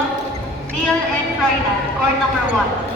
Luzon, DLN Friday, court number 1.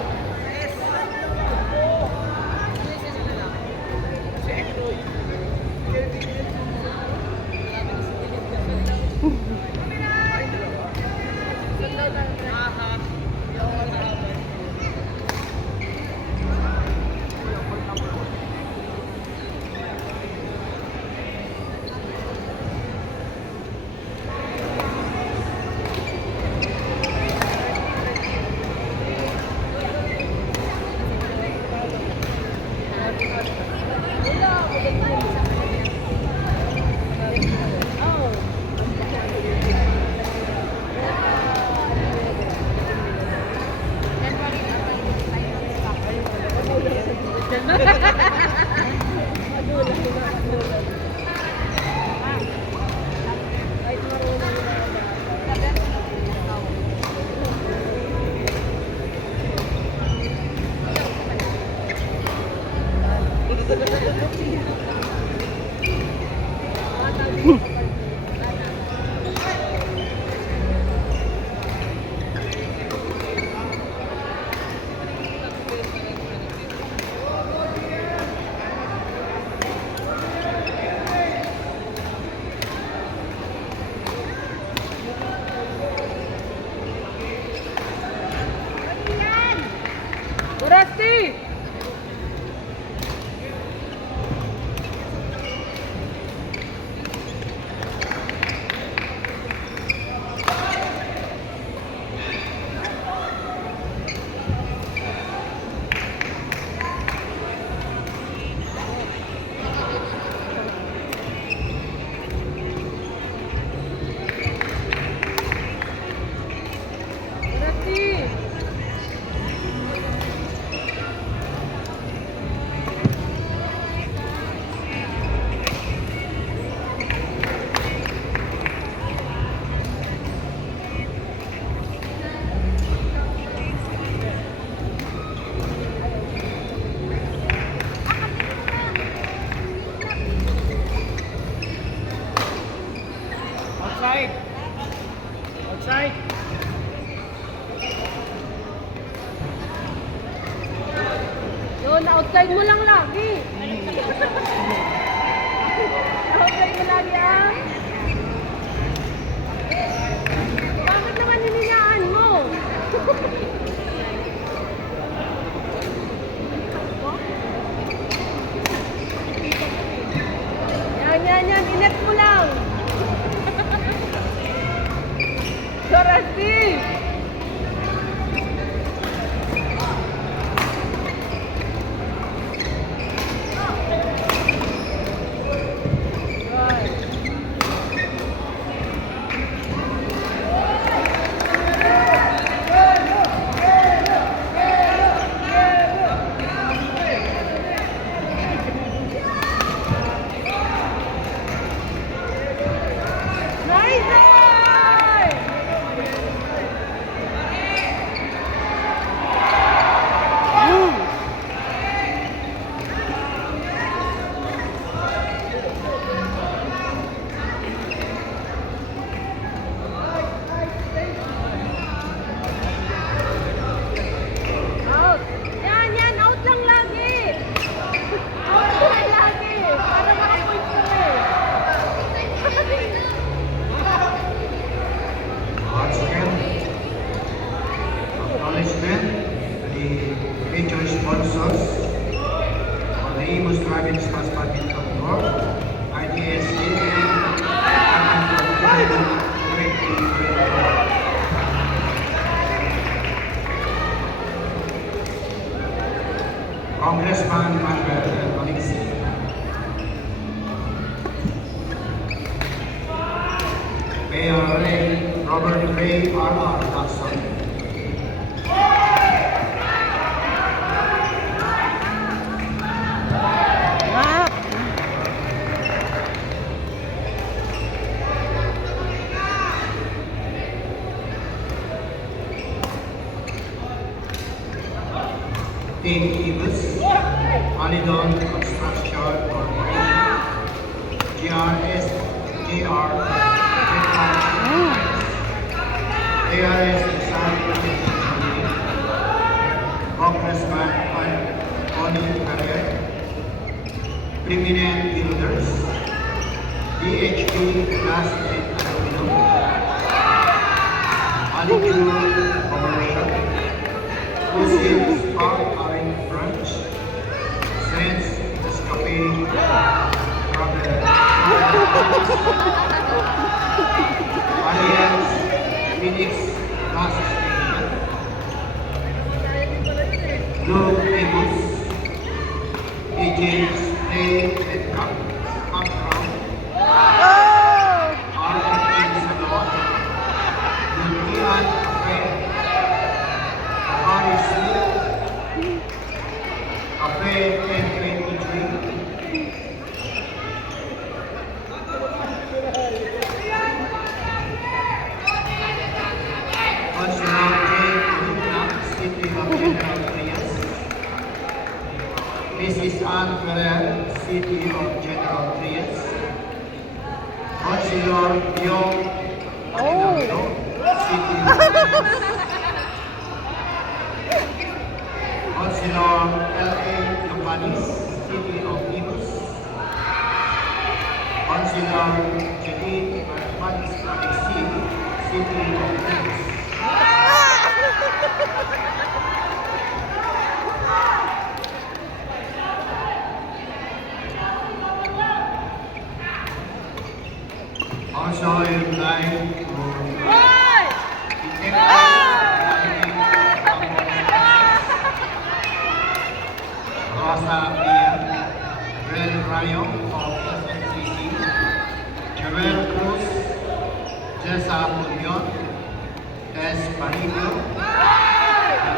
Rusty! Outside. Outside. Yun, outside mo lang lagi. Outside mo lagi ah. Bakit naman hinihinaan mo? Yan. Inet mo lang. So, Rusty! Major sponsors for the Imus Driving Stars Badminton Tour, IDS Congressman Manuel Maliksi, Mayor Robert Ray R.R. Dawson, Team Eagles, Alidon Construction Corporation, GRS, GR, Mayores Executive Congressman Tony Carrier, Prominent Builders, DHP Classmate Aluminum, Alicure Commercial, Fusil Spark Orange Branch, Sense Escape Travel, Alliance Phoenix Gas Station, Blue Cables, AJ's Day and Campground, RFP Salon, Lumian Cafe, Paris Cafe 1023, Consular J. Luna, City of General Trias, Mrs. Ann Ferrer, City of General Trias, Consular Yong Aguinaldo, City of Consular L.A. Lupanis, City of Imus, Consular Jadid Manis Alexi, City of Imus. Also, I would like to Rosa Pia, Ren Rayo of SNCC, Joel Cruz, Jessa Pulyon, S. Parillo,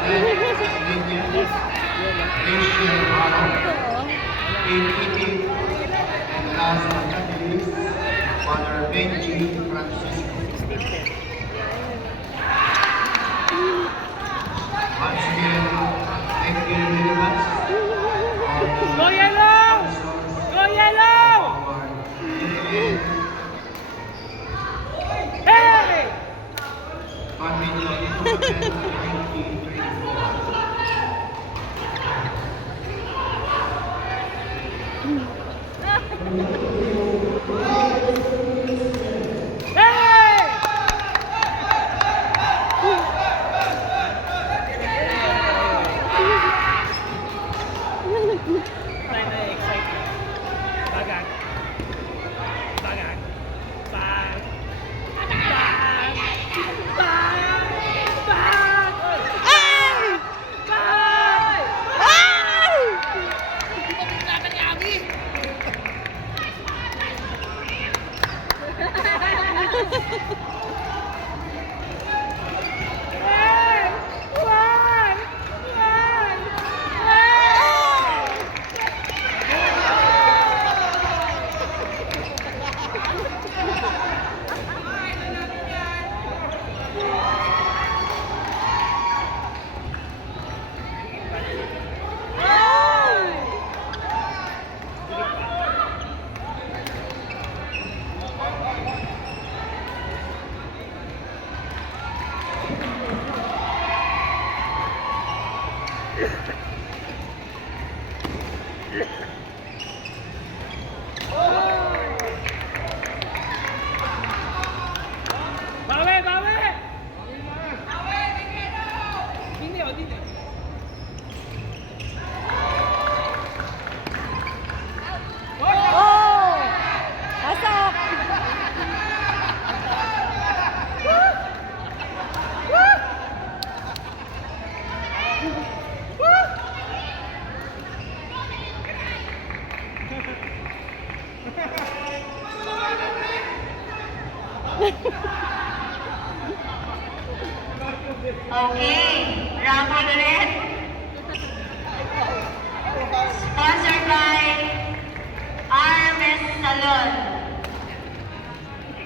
Annette Linya, Rachel Haro, Kate Kitty, and last but not least, Father Benji Francisco. Once again, thank you very much. Go yellow! Go yellow! Hey! Bawi, bawi! Hindi, o, dito. Oh! Pasok! Okay, raffle ulit. Sponsored by RMS Salon.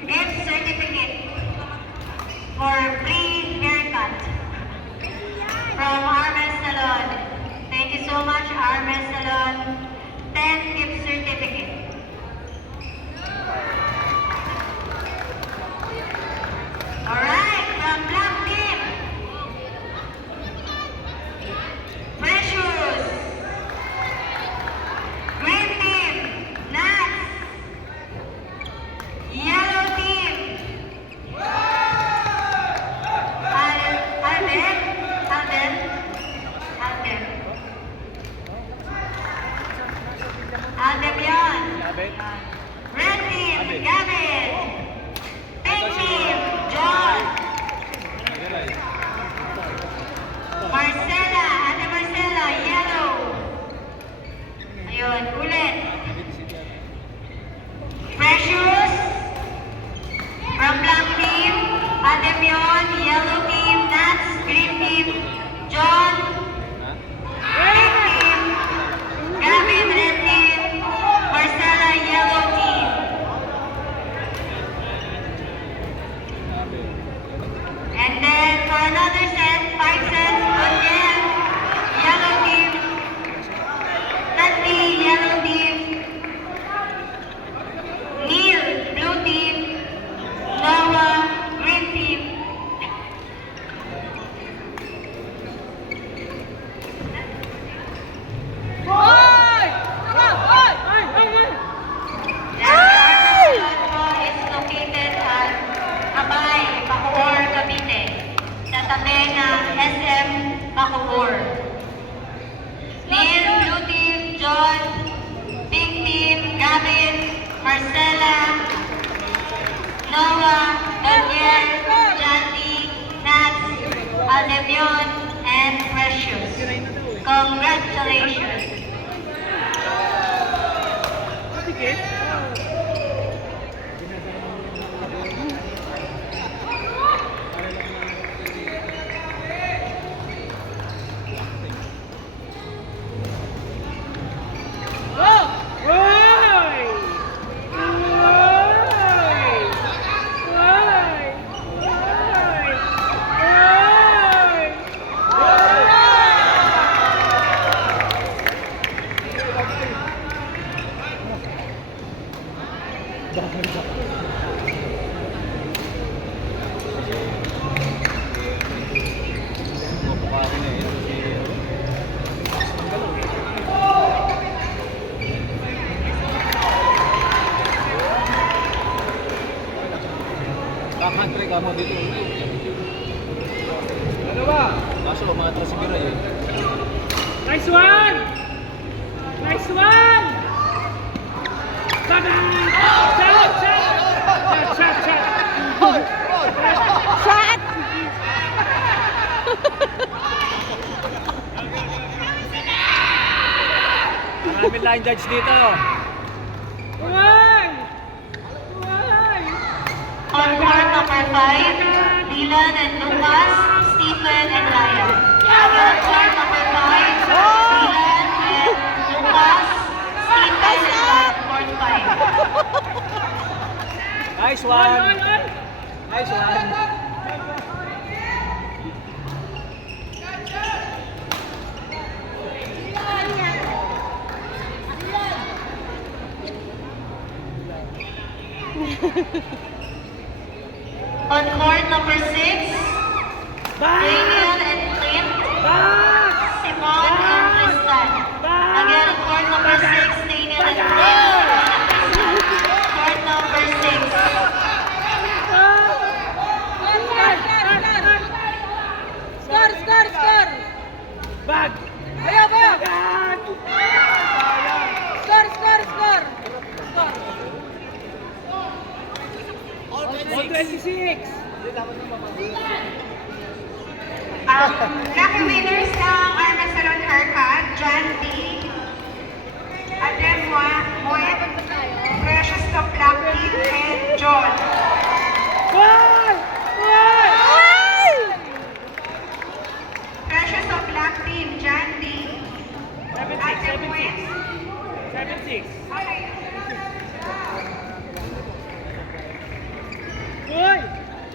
Gift certificate for free haircut from RMS Salon. Thank you so much, RMS Salon. 10 gift certificate. Alright, from Black another set, 5 sets, again, yellow team. Nandi, yellow team. Neil, blue team. Noah, green team. Hoy! Hoy! The Arca is located at Abay, Bacoor, Cavite. Sa tabi ng SM Bacoor. Neil, blue team, John, pink team, Gavin, Marcela, Noah, Daniel, Jandy, Nats, Aldevion, and Precious. Congratulations! Sige. Hoy! Kakantry ka mo dito. Ano ba? Kaso umatras si Miray eh. Nice one! Nice one! Baba! Shot! Shot! Shot! Shot! Shot! Maraming line judge dito. One! One! On court number 5, Dylan and Lucas, Stephen and Ryan. On court number 5, Dylan and Lucas, Stephen and Ryan. Court 5. Nice One! one. One! One! Nice one. On court number 6, Daniel and Clint, Back! Simon and Tristan. Again, on court number 6, Daniel and Clint. Court number 6. Score, score, score! Bag! Bayo, bayo! Bag! Score, score, score! Score! All 26! Lucky winners ng Arca Salon Haircut, John D. Adem Moet, Precious of Black Team, and John. One! One! Precious of Black Team, John D. 76, 76. 76. Uy!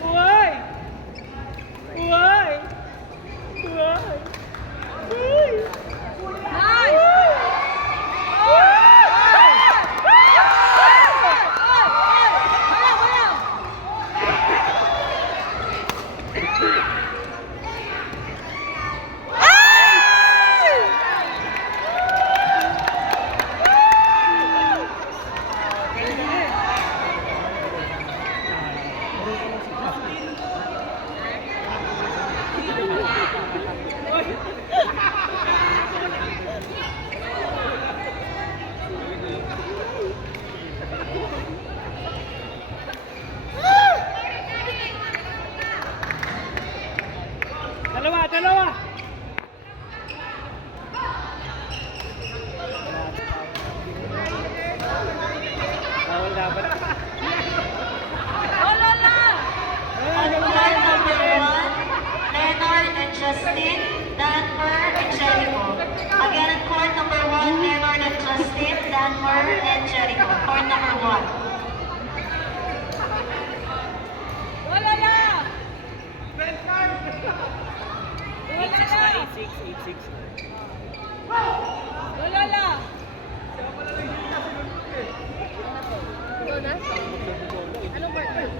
Uy! Uy! Uy! Uy! Nice! Dalawa, dalawa! Bawal dapat. Wala na! On court number 1, Leonard and Justin, Danmer and Jericho. Again, on court number 1, Leonard and Justin, Danmer and Jericho. Court number 1. Wala na! 86 Lola! Ito na? Anong birthday?